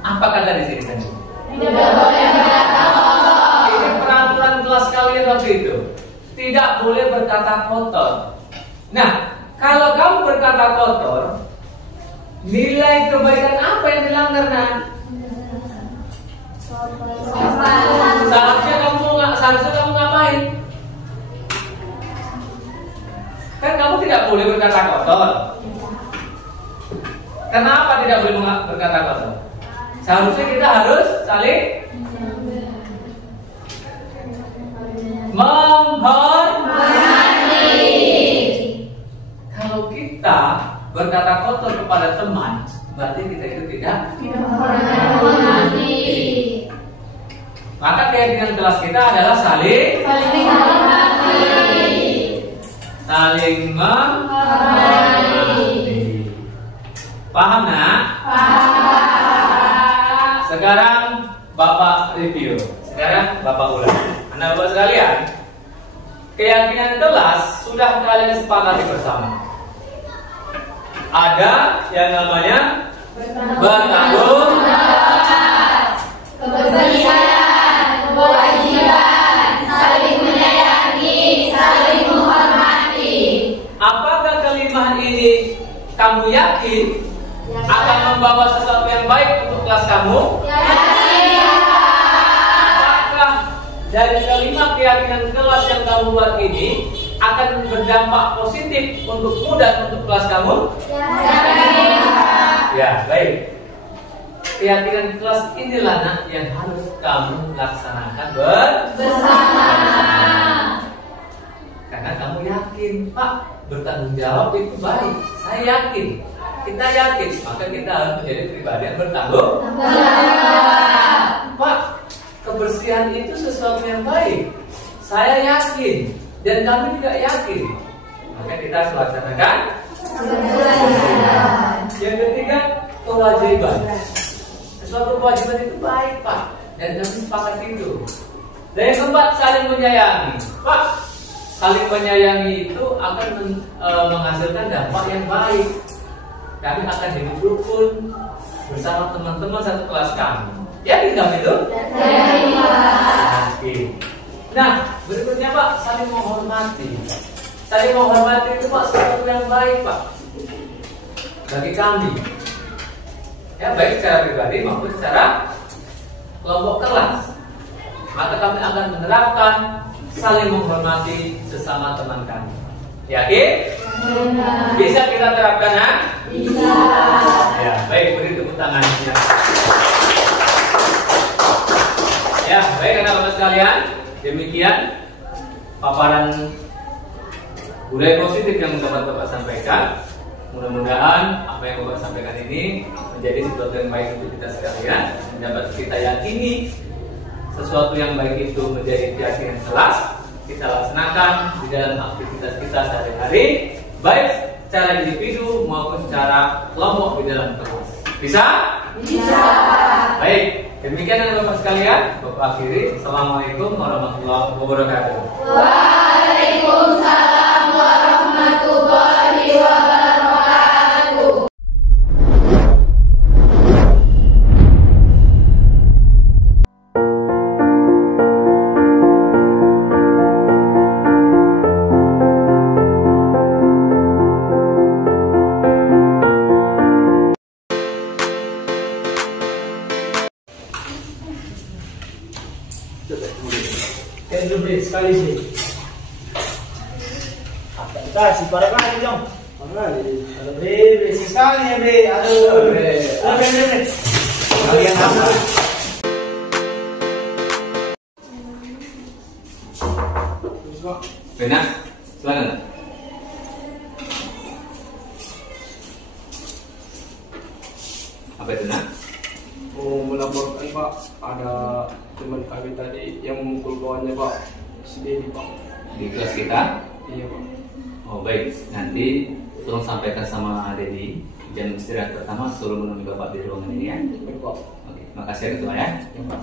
apa kata di sini tadi? Tidak boleh berkata kotor. Ini peraturan kelas kalian waktu itu. Tidak boleh berkata kotor. Nah, kalau kamu berkata kotor, nilai kebaikan apa yang dilanggar, nak? Seharusnya kamu ngapain? Kan kamu tidak boleh berkata kotor. Kenapa tidak boleh berkata kotor? Seharusnya kita harus saling menghormati. Kalau kita berkata kotor kepada teman, berarti kita itu tidak menghormati. Maka keyakinan kelas kita adalah saling menghormati. Saling menghormati. Paham, nak? Paham. Sekarang Bapak review. Sekarang Bapak ulang. Anak-anak sekalian, keyakinan kelas sudah kalian sepakati bersama. Ada yang namanya bertanggung kebersihan, kewajiban, saling menyayangi, saling menghormati. Apakah kelima ini kamu yakin akan membawa sesuatu yang baik untuk kelas kamu? Yakin. Apakah dari kelima keyakinan kelas yang kamu buat ini akan berdampak positif untukmu dan untuk kelas kamu? Yakin. Ya, baik. Keyakinan kelas inilah, nak, yang harus kamu laksanakan bersama. Karena kamu yakin, Pak, bertanggung jawab itu baik. Saya yakin, kita yakin, maka kita harus menjadi pribadi yang bertanggung jawab. Pak, kebersihan itu sesuatu yang baik. Saya yakin, dan kami juga yakin, maka kita harus laksanakan. Yang ketiga, kewajiban. Suatu kewajiban itu baik, Pak, dan kami sepakat itu. Dan yang keempat, saling menyayangi. Pak, saling menyayangi itu akan menghasilkan dampak yang baik. Kami akan hidup rukun bersama teman-teman satu kelas kami. Yakin kami itu? Yakin, Pak. Nah, berikutnya, Pak, saling menghormati. Saling menghormati itu, Pak, sesuatu yang baik, Pak, bagi kami. Ya, baik secara pribadi maupun secara kelompok kelas. Maka kami akan menerapkan saling menghormati sesama teman kami. Yakin? Bisa kita terapkan, ha? Bisa. Ya, baik, beri tepuk tangan. Ya, baik anak-anak sekalian, demikian paparan budaya positif yang dapat Bapak sampaikan. Mudah-mudahan apa yang Bapak sampaikan ini menjadi sesuatu yang baik untuk kita sekalian, dapat kita yakini sesuatu yang baik itu menjadi keyakinan kelas, kita laksanakan di dalam aktivitas kita sehari-hari, baik secara individu maupun secara kelompok di dalam kelas. Bisa? Bisa. Baik, demikian Bapak sekalian, Bapak akhiri. Assalamualaikum warahmatullahi wabarakatuh. Waalaikumsalam. Kayak dulu Bre, sekali sih. Kasih para kali dong. Aduh Bre, sekali ya Bre. Aduh Bre. Kalian apa? Benar, silakan. Apa itu nak? Oh, melaporkan Pak, ada teman kami tadi yang memukul kawannya Pak, si Dedi Pak. Di kelas kita? Iya Pak. Oh baik, nanti tolong sampaikan sama Dedi jam istirahat pertama suruh menemui Bapak di ruangan ini ya. Baik Pak. Oke, makasih ya Ketua ya. Ya Pak.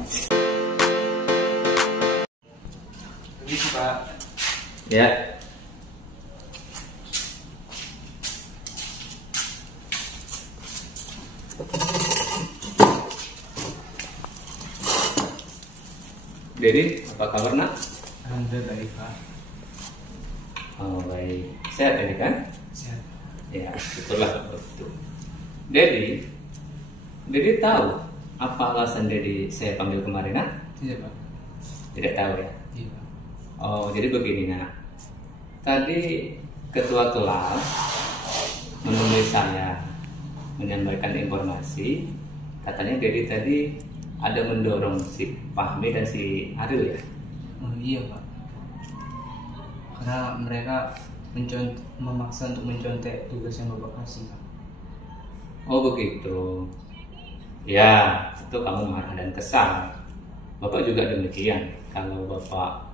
Permisi Pak. Ya. Dedi, apa kabar nak? Alhamdulillah baik Pak. Oh baik, sehat ini kan? Sehat. Ya, itulah betul. Dedi tahu apa alasan Dedi saya panggil kemarin nak? Tidak Pak. Tidak tahu ya? Iya Pak. Oh, jadi begini nak. Tadi ketua kelas menemui saya menyampaikan informasi, katanya Dedi tadi ada mendorong si Fahmi dan si Ariel ya? Oh iya Pak. Karena mereka memaksa untuk mencontek tugas yang Bapak kasih Pak. Oh begitu. Ya, itu kamu marah dan kesal. Bapak juga demikian. Kalau Bapak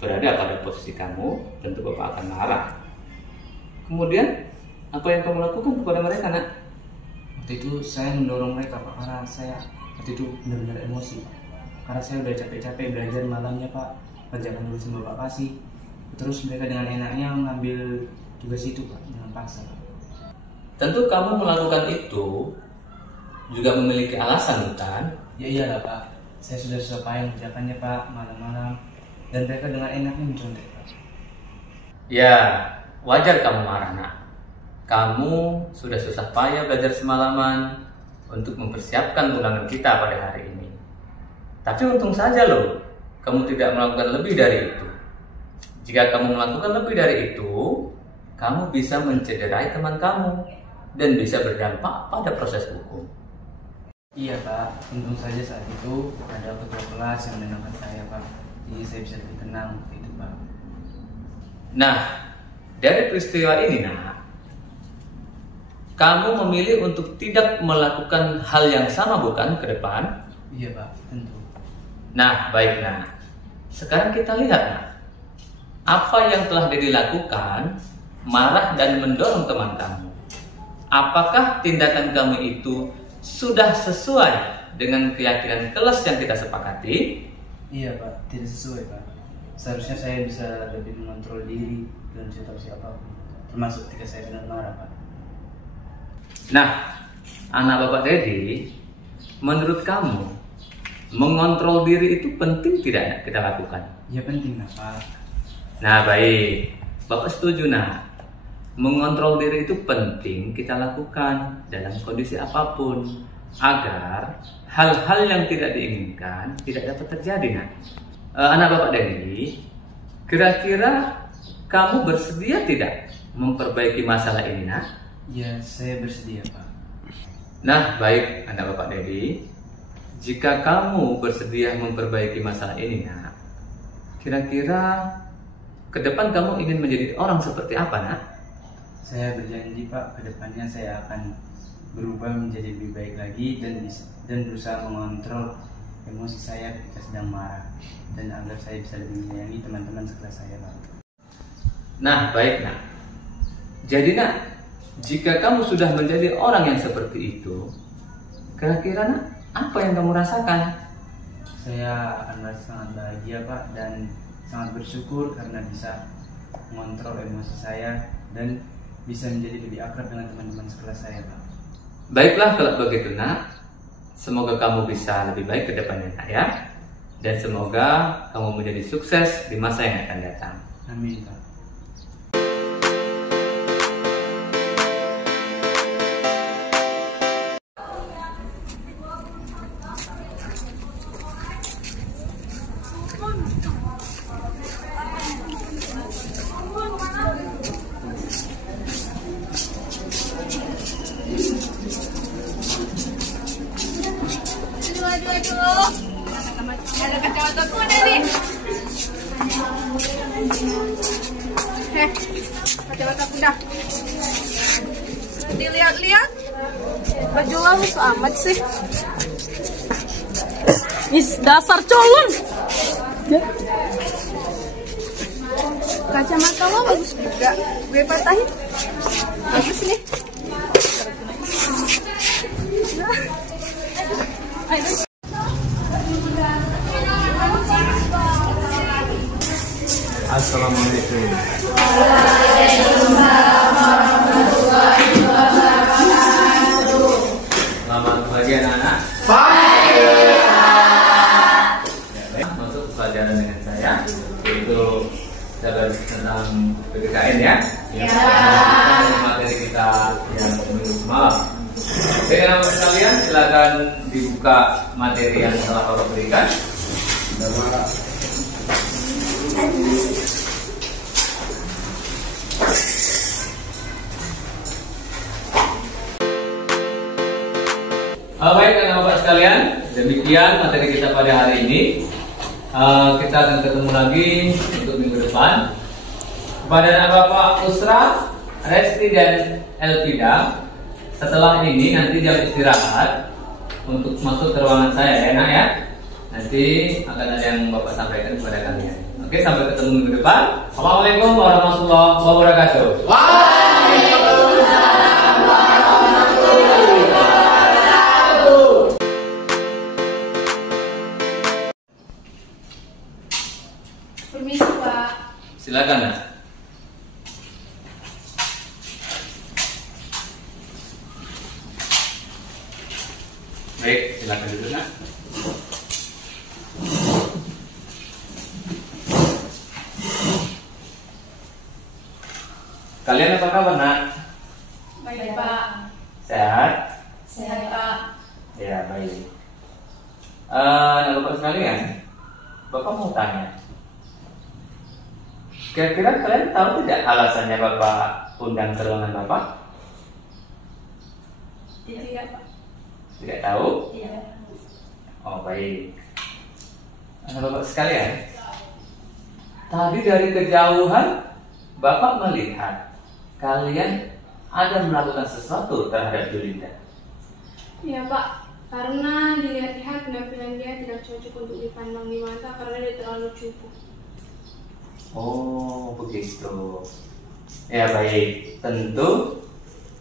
berada pada posisi kamu, tentu Bapak akan marah. Kemudian, apa yang kamu lakukan kepada mereka nak? Waktu itu saya mendorong mereka Pak, karena saya waktu itu benar-benar emosi Pak. Karena saya udah capek-capek belajar malamnya Pak, kerjakan tugas yang Bapak kasih. Terus mereka dengan enaknya mengambil tugas itu Pak, dengan paksa Pak. Tentu kamu melakukan itu juga memiliki alasan bukan? Ya iyalah Pak, saya sudah susah payah mengerjakannya Pak, malam-malam. Dan mereka dengan enaknya mencontek Pak. Ya, wajar kamu marah nak. Kamu sudah susah payah belajar semalaman untuk mempersiapkan ulangan kita pada hari ini. Tapi untung saja loh, kamu tidak melakukan lebih dari itu. Jika kamu melakukan lebih dari itu, kamu bisa mencederai teman kamu dan bisa berdampak pada proses hukum. Iya Pak, untung saja saat itu ada ketua kelas yang menenangkan saya Pak. Jadi saya bisa lebih tenang waktu itu Pak. Nah, dari peristiwa ini nak, kamu memilih untuk tidak melakukan hal yang sama bukan ke depan? Iya Pak, tentu. Nah, baik nah. Sekarang kita lihat nah, apa yang telah Dedi lakukan, marah dan mendorong teman kamu. Apakah tindakan kamu itu sudah sesuai dengan keyakinan kelas yang kita sepakati? Iya Pak, tidak sesuai Pak. Seharusnya saya bisa lebih mengontrol diri dalam situasi apapun, termasuk ketika saya benar marah Pak. Nah, anak Bapak Dedi, menurut kamu mengontrol diri itu penting tidak kita lakukan? Ya penting Pak. Nah baik, Bapak setuju nah, mengontrol diri itu penting kita lakukan dalam kondisi apapun agar hal-hal yang tidak diinginkan tidak dapat terjadi nah. Anak Bapak Dedi, kira-kira kamu bersedia tidak memperbaiki masalah ini nah? Ya saya bersedia Pak. Nah baik anak Bapak Dedi, jika kamu bersedia memperbaiki masalah ini nak, kira-kira ke depan kamu ingin menjadi orang seperti apa nak? Saya berjanji Pak, kedepannya saya akan berubah menjadi lebih baik lagi dan berusaha mengontrol emosi saya ketika sedang marah, dan agar saya bisa lebih menyayangi teman-teman sekelas saya Pak. Nah baik nak, jadi nak, jika kamu sudah menjadi orang yang seperti itu, kira-kira nak, apa yang kamu rasakan? Saya akan merasa sangat bahagia Pak, dan sangat bersyukur karena bisa mengontrol emosi saya dan bisa menjadi lebih akrab dengan teman-teman sekelas saya Pak. Baiklah kalau begitu nak, semoga kamu bisa lebih baik ke depannya nak ya, dan semoga kamu menjadi sukses di masa yang akan datang. Amin Pak. Ada kacamata kuda nih. Kacamata kuda. Dilihat-lihat. Baju lo halus amat sih. Dasar colon. Kacamata lo bagus juga. Gue patahin. Bagus nih. Assalamualaikum. Selamat pagi anak-anak. Masuk pelajaran dengan saya, yaitu belajar tentang PPKN ya. Materi kita yang minggu semalam. Oke, anak-anak sekalian, silakan dibuka materi yang telah Bapak berikan. Baik anak-anak sekalian, demikian materi kita pada hari ini. Kita akan ketemu lagi untuk minggu depan. Kepada anak Bapak Usra, Resti dan Elvida, setelah ini nanti jam istirahat untuk masuk ke ruangan saya ya nak ya. Nanti akan ada yang Bapak sampaikan kepada kalian. Oke, sampai ketemu minggu depan. Assalamualaikum warahmatullahi wabarakatuh. Waalaikumsalam warahmatullahi wabarakatuh. Permisi Pak. Silakan nak. Baik, silakan duduk nak. Kalian apa kabar nak? Baik Pak. Sehat? Sehat Pak. Ya baik. Nah Bapak sekalian, Bapak mau tanya. Kira-kira kalian tahu tidak alasannya Bapak undang ke ruangan Bapak? Tidak Pak. Tidak tahu? Iya. Oh baik. Nah Bapak sekalian, tadi dari kejauhan Bapak melihat kalian ada melakukan sesuatu terhadap Julinda. Iya Pak, karena dilihat-lihat penampilan dia tidak cocok untuk dipandang di mata karena dia terlalu cupu. Oh begitu. Ya baik, tentu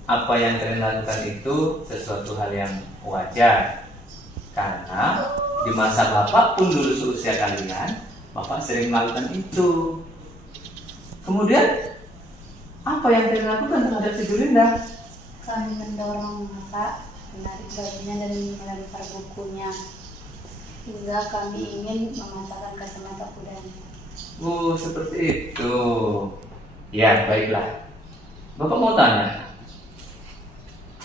apa yang kalian lakukan itu sesuatu hal yang wajar. Karena di masa Bapak pun dulu seusia kalian, Bapak sering melakukan itu. Kemudian apa yang kalian lakukan terhadap si Julinda? Kami mendorong Bapak menarik bajunya dan melempar bukunya hingga kami ingin mematahkan kacamata kudanya. Seperti itu. Ya, baiklah. Bapak mau tanya.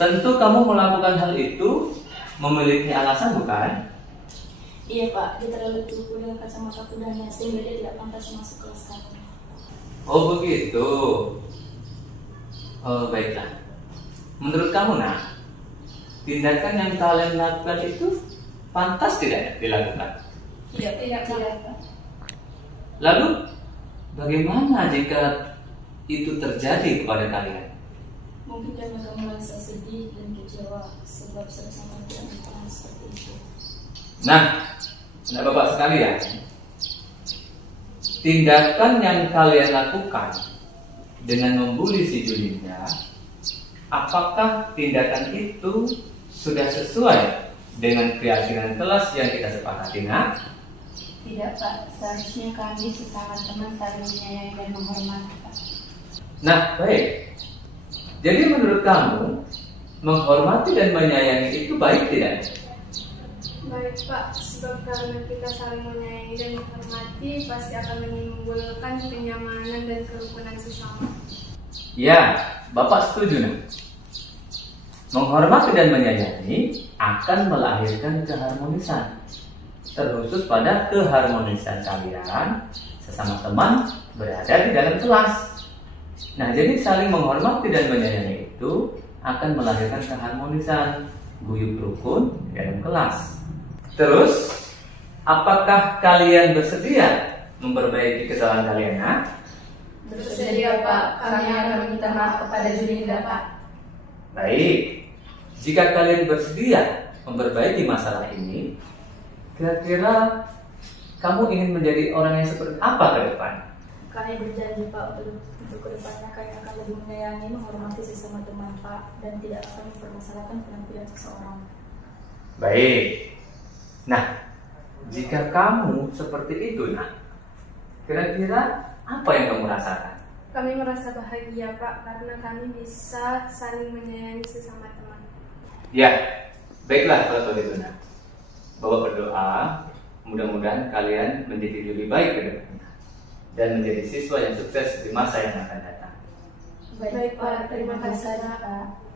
Tentu kamu melakukan hal itu memiliki alasan bukan? Iya Pak, dia terlalu cupu dengan kacamata kudanya sehingga dia tidak pantas masuk kelas kami. Oh begitu. Oh baiklah. Menurut kamu nak, tindakan yang kalian lakukan itu pantas tidak dilakukan? Iya, tidak Pak. Lalu bagaimana jika itu terjadi kepada kalian? Mungkin karena kamu merasa sedih dan kecewa sebab sama tidak melakukan seperti itu. Nah, Bapak sekalian, tindakan yang kalian lakukan dengan membuli si Julinda, apakah tindakan itu sudah sesuai dengan keyakinan kelas yang kita sepakati nak? Tidak Pak, seharusnya kami sesama teman saling menyayangi dan menghormati Pak. Nah, baik. Jadi menurut kamu, menghormati dan menyayangi itu baik tidak? Baik Pak, sebab karena kita saling menyayangi dan menghormati pasti akan menimbulkan kenyamanan dan kerukunan sesama. Ya, Bapak setuju nak? Menghormati dan menyayangi akan melahirkan keharmonisan, terkhusus pada keharmonisan kalian sesama teman berada di dalam kelas. Nah, jadi saling menghormati dan menyayangi itu akan melahirkan keharmonisan, guyub rukun di dalam kelas. Terus, apakah kalian bersedia memperbaiki kesalahan kalian? Ha? Bersedia Pak, kami akan meminta maaf kepada Julinda Pak. Baik, jika kalian bersedia memperbaiki masalah ini, kira-kira kamu ingin menjadi orang yang seperti apa ke depan? Kami berjanji Pak untuk kedepannya kami akan lebih menyayangi, menghormati sesama teman Pak, dan tidak akan mempermasalahkan penampilan seseorang. Baik. Nah, jika kamu seperti itu, kira-kira apa yang kamu rasakan? Kami merasa bahagia Pak karena kami bisa saling menyayangi sesama teman. Ya, baiklah kalau begitu. Bapak berdoa, mudah-mudahan kalian menjadi lebih baik ke depannya dan menjadi siswa yang sukses di masa yang akan datang. Baik Pak, terima kasih Pak.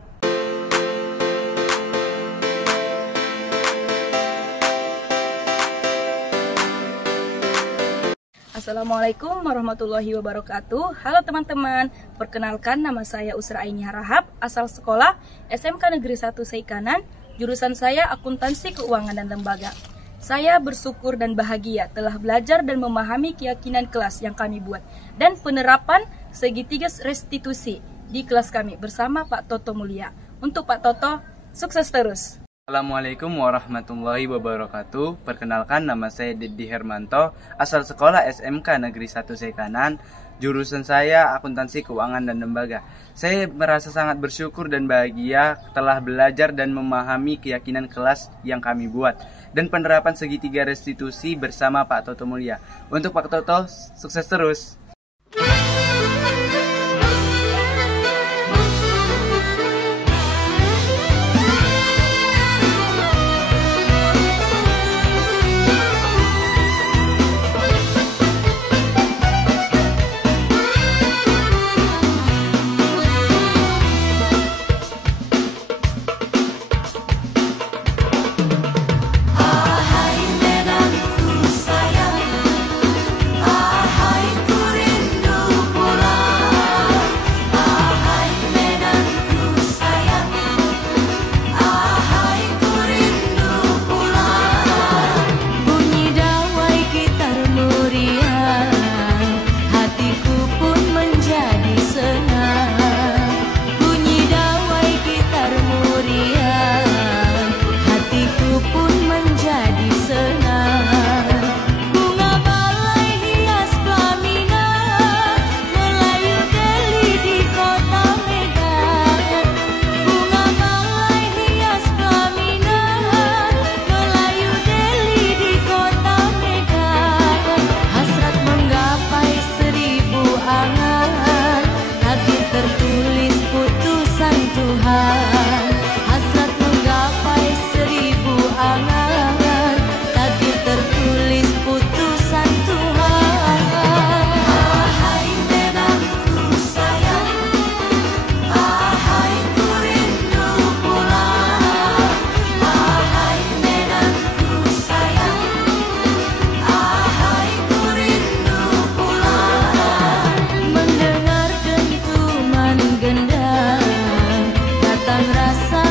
Assalamualaikum warahmatullahi wabarakatuh. Halo teman-teman, perkenalkan nama saya Usra Aini Harahap, asal sekolah SMK Negeri 1 Seikanan, jurusan saya Akuntansi Keuangan dan Lembaga. Saya bersyukur dan bahagia telah belajar dan memahami keyakinan kelas yang kami buat dan penerapan segitiga restitusi di kelas kami bersama Pak Toto Mulia. Untuk Pak Toto, sukses terus. Assalamualaikum warahmatullahi wabarakatuh. Perkenalkan nama saya Dedi Hermanto, asal sekolah SMK Negeri 1 Seikanan, jurusan saya Akuntansi Keuangan dan Lembaga. Saya merasa sangat bersyukur dan bahagia telah belajar dan memahami keyakinan kelas yang kami buat dan penerapan segitiga restitusi bersama Pak Toto Mulia. Untuk Pak Toto, sukses terus. Mendengar dentuman gendang, datang rasa